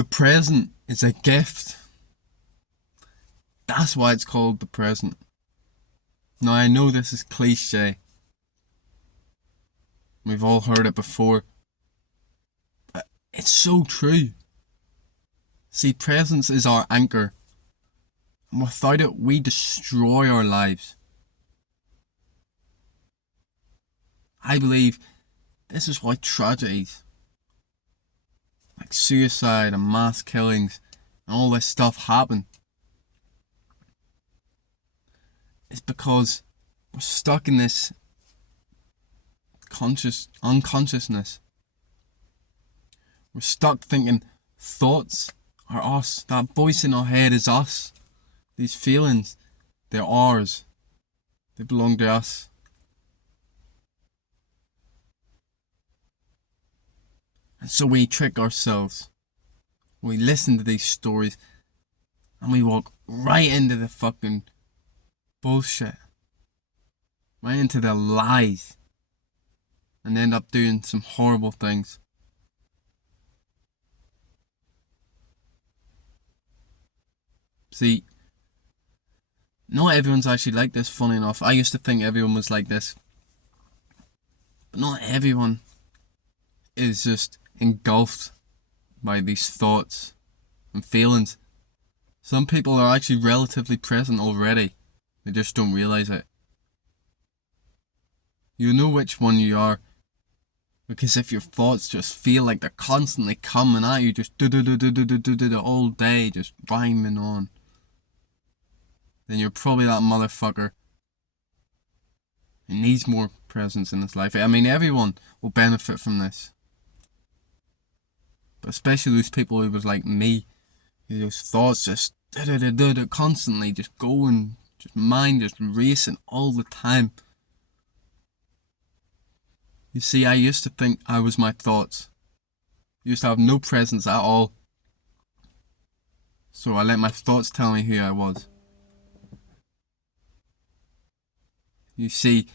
The present is a gift. That's why it's called the present. Now I know this is cliche. We've all heard it before. But it's so true. See, presence is our anchor. And without it, we destroy our lives. I believe this is why tragedies like suicide and mass killings and all this stuff happen. It's because we're stuck in this unconsciousness. We're stuck thinking thoughts are us. That voice in our head is us. These feelings, they're ours. They belong to us. And so we trick ourselves. We listen to these stories and we walk right into the fucking bullshit. Right into the lies. And end up doing some horrible things. See, not everyone's actually like this, funny enough. I used to think everyone was like this. But not everyone is just engulfed by these thoughts and feelings. Some people are actually relatively present already. They just don't realise it. You know which one you are. Because if your thoughts just feel like they're constantly coming at you, just do all day, just rhyming on, then you're probably that motherfucker who needs more presence in his life. I mean, everyone will benefit from this. But especially those people who was like me, those thoughts just constantly just going, just mind just racing all the time. You see, I used to think I was my thoughts. I used to have no presence at all. So I let my thoughts tell me who I was. You see,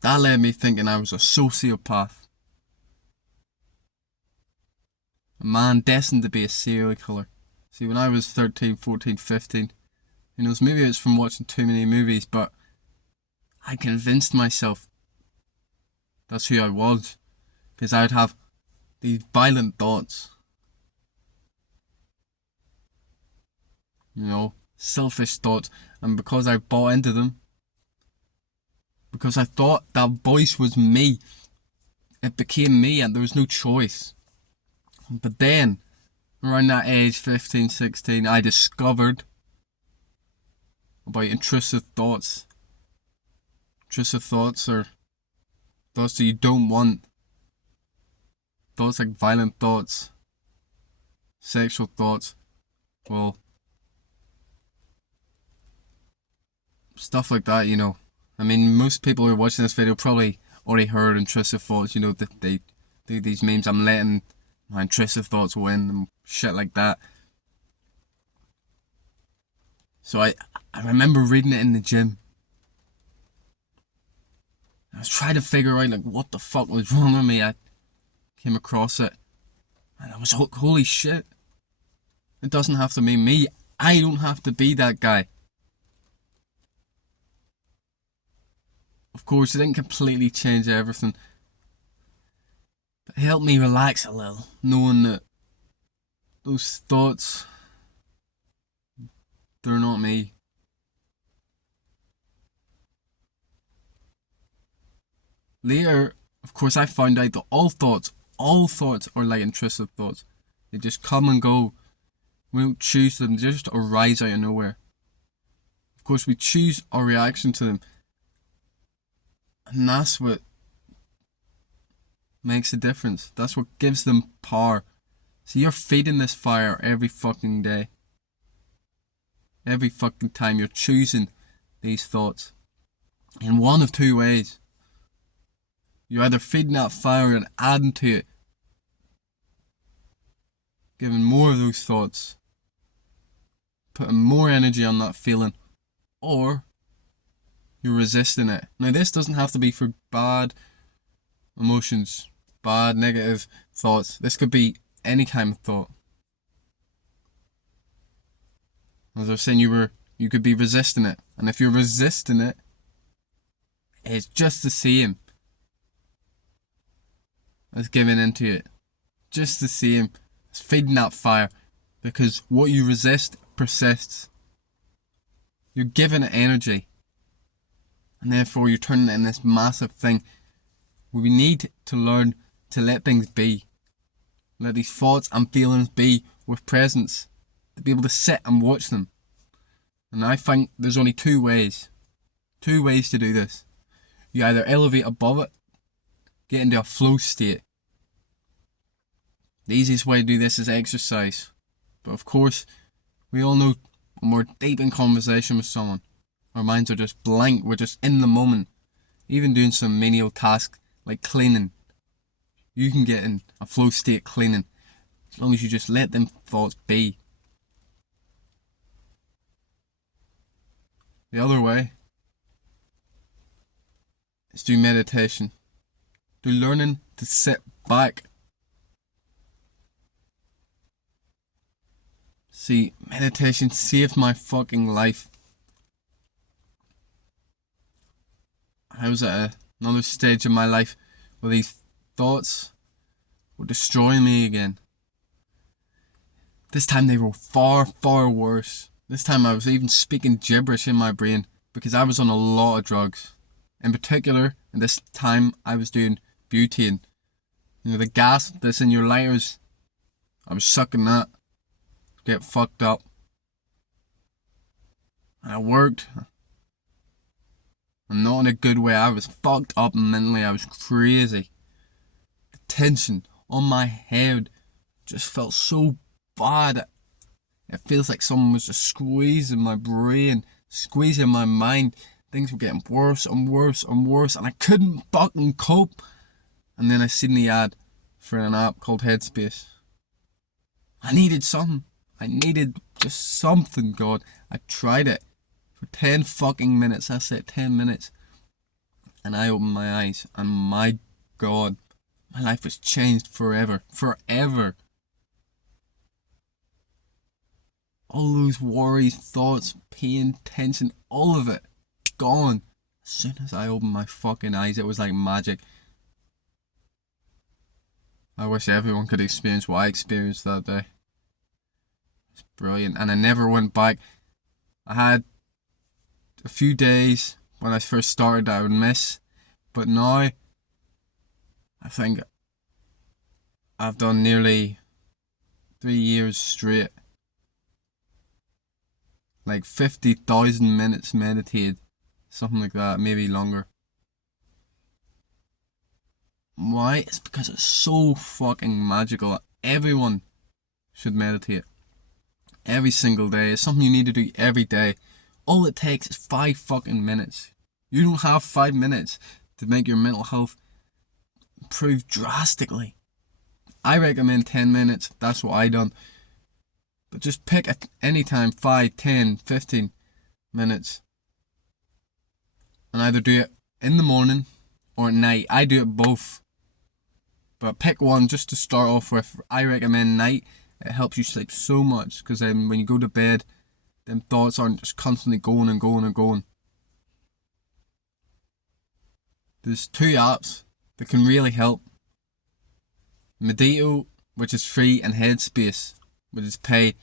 that led me thinking I was a sociopath. A man destined to be a serial killer. See, when I was 13, 14, 15, maybe it's from watching too many movies, but I convinced myself that's who I was. Because I would have these violent thoughts. Selfish thoughts. And because I bought into them, because I thought that voice was me, it became me and there was no choice. But then, around that age, 15, 16, I discovered about intrusive thoughts. Intrusive thoughts are thoughts that you don't want. Thoughts like violent thoughts, sexual thoughts, well, stuff like that, I mean, most people who are watching this video probably already heard intrusive thoughts, that they do these memes, I'm letting my intrusive thoughts win and shit like that. So I remember reading it in the gym. I was trying to figure out what the fuck was wrong with me. I came across it and I was holy shit. It doesn't have to be me. I don't have to be that guy. Of course, it didn't completely change everything. But it helped me relax a little, knowing that those thoughts, they're not me. Later, of course, I found out that all thoughts are like intrusive thoughts. They just come and go. We don't choose them, they just arise out of nowhere. Of course, we choose our reaction to them. And that's what makes a difference. That's what gives them power. So you're feeding this fire every fucking day. Every fucking time you're choosing these thoughts. In one of two ways. You're either feeding that fire and adding to it. Giving more of those thoughts. Putting more energy on that feeling. Or you're resisting it. Now this doesn't have to be for bad emotions, bad negative thoughts. This could be any kind of thought. As I was saying, you could be resisting it. And if you're resisting it, it's just the same as giving into it. Just the same as feeding that fire. Because what you resist persists. You're giving it energy. And therefore you're turning it into this massive thing. We need to learn to let things be. Let these thoughts and feelings be with presence. To be able to sit and watch them. And I think there's only two ways. Two ways to do this. You either elevate above it, get into a flow state. The easiest way to do this is exercise. But of course, we all know when we're deep in conversation with someone, our minds are just blank, we're just in the moment. Even doing some menial task like cleaning. You can get in a flow state cleaning, as long as you just let them thoughts be. The other way is do meditation. Do learning to sit back. See, meditation saved my fucking life. I was at another stage of my life where these thoughts were destroying me again. This time they were far, far worse. This time I was even speaking gibberish in my brain because I was on a lot of drugs. In particular, at this time I was doing butane. You know, the gas that's in your lighters. I was sucking that. Get fucked up. And I worked. And not in a good way. I was fucked up mentally. I was crazy. The tension on my head just felt so bad. It feels like someone was just squeezing my brain, squeezing my mind. Things were getting worse and worse and worse, and I couldn't fucking cope. And then I seen the ad for an app called Headspace. I needed something. I needed just something, God. I tried it for 10 fucking minutes. I said 10 minutes. And I opened my eyes, and my God, my life was changed forever. Forever. All those worries, thoughts, pain, tension, all of it, gone. As soon as I opened my fucking eyes, it was like magic. I wish everyone could experience what I experienced that day. It's brilliant. And I never went back. I had a few days when I first started that I would miss. But now, I think I've done nearly 3 years straight. Like 50,000 minutes meditated. Something like that, maybe longer. Why? It's because it's so fucking magical. Everyone should meditate. Every single day. It's something you need to do every day. All it takes is 5 fucking minutes. You don't have 5 minutes to make your mental health improve drastically. I recommend 10 minutes. That's what I done. But just pick at any time 5, 10, 15 minutes. And either do it in the morning or at night. I do it both. But pick one just to start off with. I recommend night. It helps you sleep so much. Because then when you go to bed, them thoughts aren't just constantly going and going and going. There's 2 apps that can really help. Medito, which is free, and Headspace, which is paid.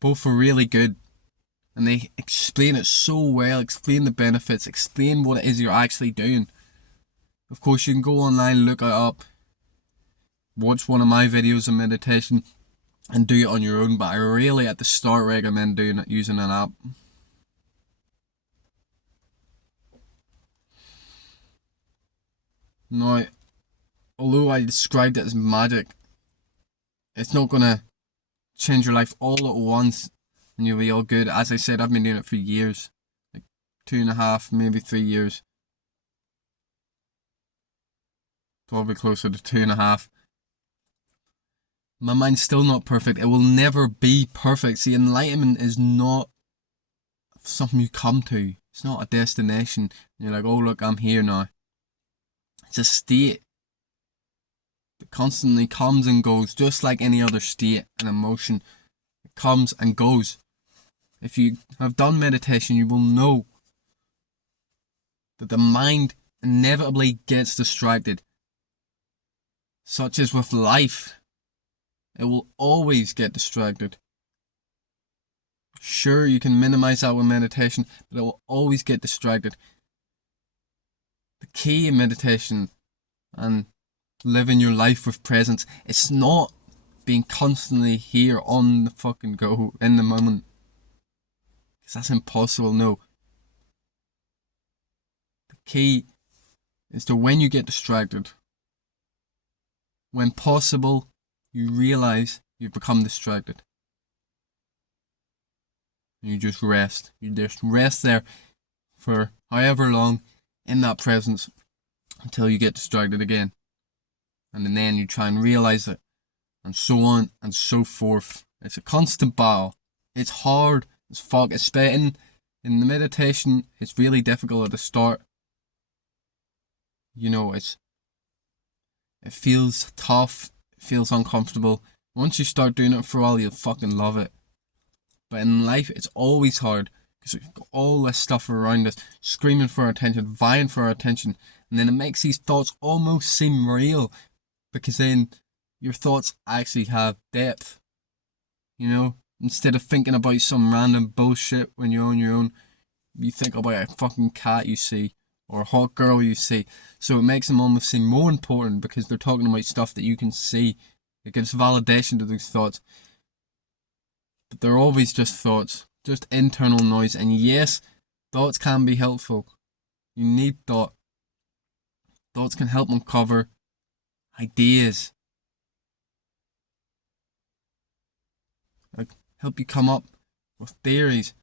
Both are really good. And they explain it so well, explain the benefits, explain what it is you're actually doing. Of course, you can go online, look it up, watch one of my videos on meditation, and do it on your own. But I really, at the start, recommend doing it using an app. Now, although I described it as magic, it's not going to change your life all at once and you'll be all good. As I said, I've been doing it for years. Like 2.5, maybe 3 years. Probably closer to 2.5. My mind's still not perfect. It will never be perfect. See, enlightenment is not something you come to. It's not a destination. You're like, oh look, I'm here now. It's a state. that constantly comes and goes, just like any other state and emotion. It comes and goes. If you have done meditation, you will know that the mind inevitably gets distracted. Such as with life, it will always get distracted. Sure, you can minimize that with meditation, but it will always get distracted. The key in meditation and living your life with presence, it's not being constantly here on the fucking go in the moment. Because that's impossible, no. The key is to, when you get distracted, when possible, you realize you've become distracted. You just rest. You just rest there for however long in that presence until you get distracted again. And then you try and realize it, and so on and so forth. It's a constant battle. It's hard as fuck. It's in the meditation, it's really difficult at the start. You know, it feels tough, it feels uncomfortable. Once you start doing it for a while, you'll fucking love it. But in life, it's always hard because we've got all this stuff around us, screaming for our attention, vying for our attention, and then it makes these thoughts almost seem real, because then your thoughts actually have depth. You know, instead of thinking about some random bullshit when you're on your own, you think about a fucking cat you see or a hot girl you see. So it makes them almost seem more important because they're talking about stuff that you can see. It gives validation to those thoughts. But they're always just thoughts, just internal noise. And yes, thoughts can be helpful. You need thought. Thoughts can help uncover ideas. Help you come up with theories.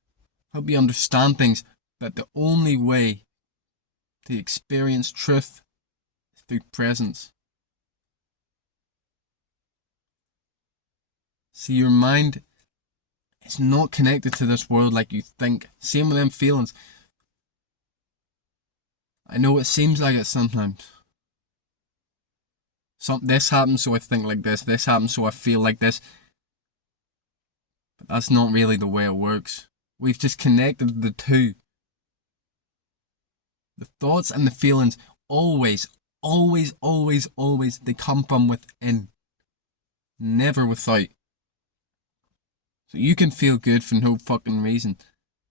Help you understand things. But the only way to experience truth is through presence. See, your mind, it's not connected to this world like you think. Same with them feelings. I know it seems like it sometimes. This happens, so I think like this. This happens, so I feel like this. But that's not really the way it works. We've just connected the two. The thoughts and the feelings always, they come from within. Never without. So you can feel good for no fucking reason.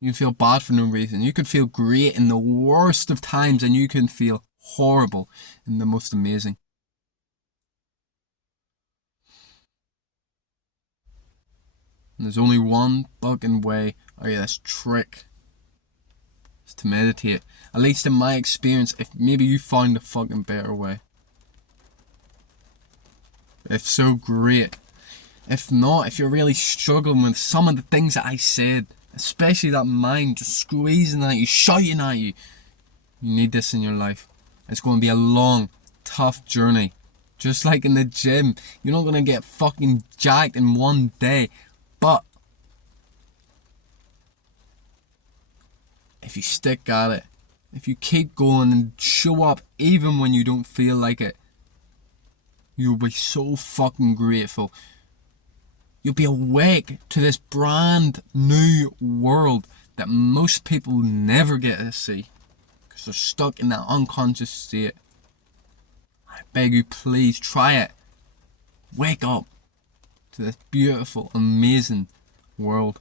You can feel bad for no reason. You can feel great in the worst of times, and you can feel horrible in the most amazing. And there's only one fucking way out of this trick. It's to meditate. At least in my experience, if maybe you found a fucking better way. If so, great. If not, if you're really struggling with some of the things that I said, especially that mind just squeezing at you, shouting at you, you need this in your life. It's going to be a long, tough journey. Just like in the gym, you're not going to get fucking jacked in one day. But if you stick at it, if you keep going and show up even when you don't feel like it, you'll be so fucking grateful. You'll be awake to this brand new world that most people never get to see because they're stuck in that unconscious state. I beg you, please try it. Wake up to this beautiful, amazing world.